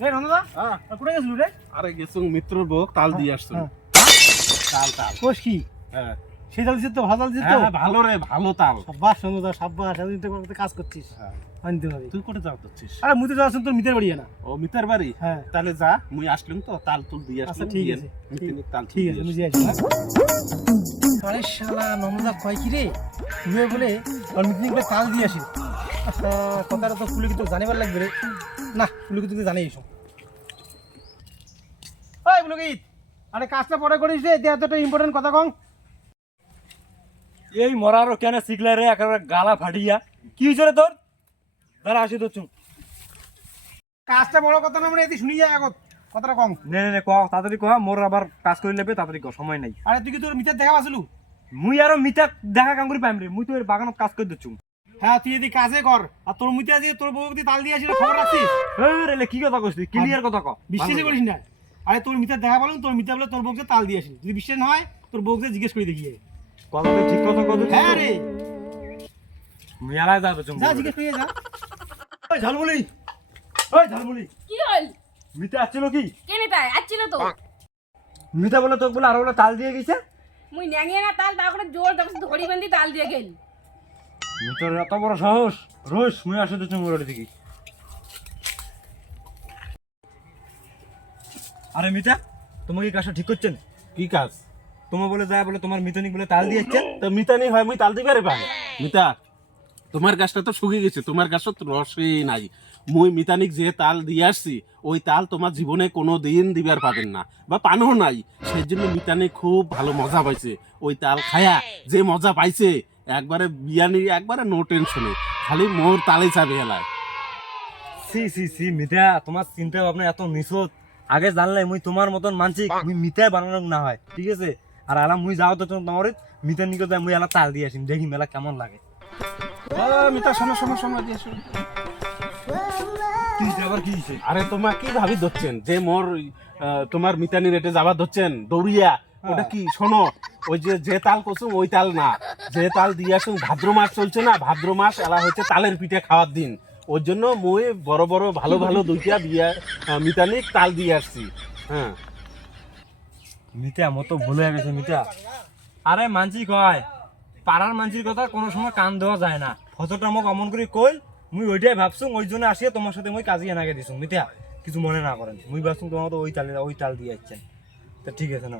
রে হ্যাঁ। কোথায় গেছিলু রে? আরে গেছুং মিত্রর বউক তাল দিয়ে হ্যাঁ। তাল তাল। কোষ কি? হ্যাঁ। সেই তাল দিছিস তো ভালো তাল তো? ভালো রে ভালো তাল। সাব্বাস নন্দদা সাব্বাস এতদিন তো করতে কাজ করছিস। হ্যাঁ। আনতে হবে। তুই কোটে যাও করছিস? আরে মুতে যাওয়ার তোর মিতের বাড়ি না। ও মিতার বাড়ি? হ্যাঁ। তাহলে যা মুই আসলাম তো তাল তুল দিয়ে আচ্ছা, ঠিক আছে, তাল ঠিক আছে বুঝে আসি আরে শালা নন্দদা কয় কি রে? তুই বলে মিটিং তাল দিয়ে আসি আচ্ছা, কথাটা তো কিন্তু জানিবার লাগবে রে? না ফুলে কিন্তু জানে এসব। ওই ফুলকিত আরে কাজটা পরে করিস রে দেখ তো ইম্পর্টেন্ট কথা কং। এই মরারও কেন শিখলে রে একেবারে গালা ফাটিয়া। কি হয়েছে রে তোর? দাঁড়া আসি তো চুম কাজটা বড় কথা না মানে এদি শুনি যায় আগত কথাটা কং। নে নে নে ক তাড়াতাড়ি ক মোর আবার কাজ করে নেবে তাড়াতাড়ি ক সময় নাই। আরে তুই কি তোর মিটার দেখা পাচ্ছিলু মুই আরও মিতা দেখা কাম করি পাইম রে মুই তো এর বাগানত কাজ করে দিচ্ছু হ্যাঁ তুই যদি কাজে কর। আর তোর মুইতে আজকে তোর বউ তাল দিয়ে খবর রাখছিস রে কি কথা কইছিস ক্লিয়ার কথা ক। বিশ্বাসই করিস না। আরে তোর মিটার দেখা বলুন তোর মিটার বলে তোর বউকে তাল দিয়ে যদি বিশ্বাস না হয় তোর বউকে জিজ্ঞেস করে দেখিয়ে কথা ঠিক কথা কইছিস হ্যাঁ রে। যাবে চুম যা জিজ্ঞেস করে যা। ওই ঝালমুলি ওই ঝালমুলি কি হল মিতা আসছিল কি? কেনে তাই আসছিল তো? মিতা বলে তোকে বলে আরও বলে তাল দিয়ে গেছে? মুই ন্যাঙিয়ে না তাল তারপরে জোর তারপর ধরি বান্ধি তাল দিয়ে গেল। এত বড় সাহস। রোজ মুই আসে তো আরে মিতা তোমাকে কাজটা ঠিক করছেন কি কাজ? তোমার বলে যায় বলে তোমার মিতানিক বলে তাল দিয়েছে তো মিতানি হয় মুই তাল দিবে রে ভাই মিতা তোমার গাছটা তো শুকিয়ে গেছে তোমার গাছটা তো রসই নাই। মুই মিতানিক যে তাল দিয়ে আসছি ওই তাল তোমার জীবনে কোনো দিন দিবার পাবেন না বা পানও নাই। সেই জন্য মিতানি খুব ভালো মজা পাইছে। ওই তাল খায়া যে মজা পাইছে একবারে বিয়ানি একবারে নো টেনশনে খালি মোর তালে যাবে এলায় সি সি সি মিতা তোমার চিন্তা ভাবনা এত নিছত আগে জানলে মুই তোমার মতন মানছি মুই মিতাই বানানো না হয় ঠিক আছে? আর আলাম মুই যাও তো তোমার মিতা নিকে যাই মুই এলা তাল দিয়ে আসিম দেখি মেলা কেমন লাগে। মিতা শোনো শোনো শোনো দিয়ে শোনো। আরে তোমার কি ভাবি ধরছেন? যে মোর আহ, তোমার মিতানি রেটে যাবার ধরছেন দৌড়িয়া ওটা কি? শোনো ওই যে যে তাল কসুম, ওই তাল না। যে তাল দিয়ে আসুন, ভাদ্র মাস চলছে না, ভাদ্র মাস এলা হচ্ছে তালের পিঠে খাওয়ার দিন। ওর জন্য মুই বড় বড় ভালো ভালো দুইটা বিয়া মিতানিক তাল দিয়ে আসছি। হ্যাঁ। মিতা মতো ভুল গেছে, মিতা। আরে, মানছি কয়, পাড়ার মানছির কথা কোনো সময় কান দেওয়া যায় না। ফটোটা মোক অমন করে কইল, মুই ওইটাই ভাবছুম, ওই জন্য আসিয়া তোমার সাথে মুই কাজে এনাকে দিছুম, মিতা। কিছু মনে না করেন। মুই ভাবছুম তোমার তো ওই তালে, ওই তাল দিয়ে যাচ্ছেন তা ঠিক আছে না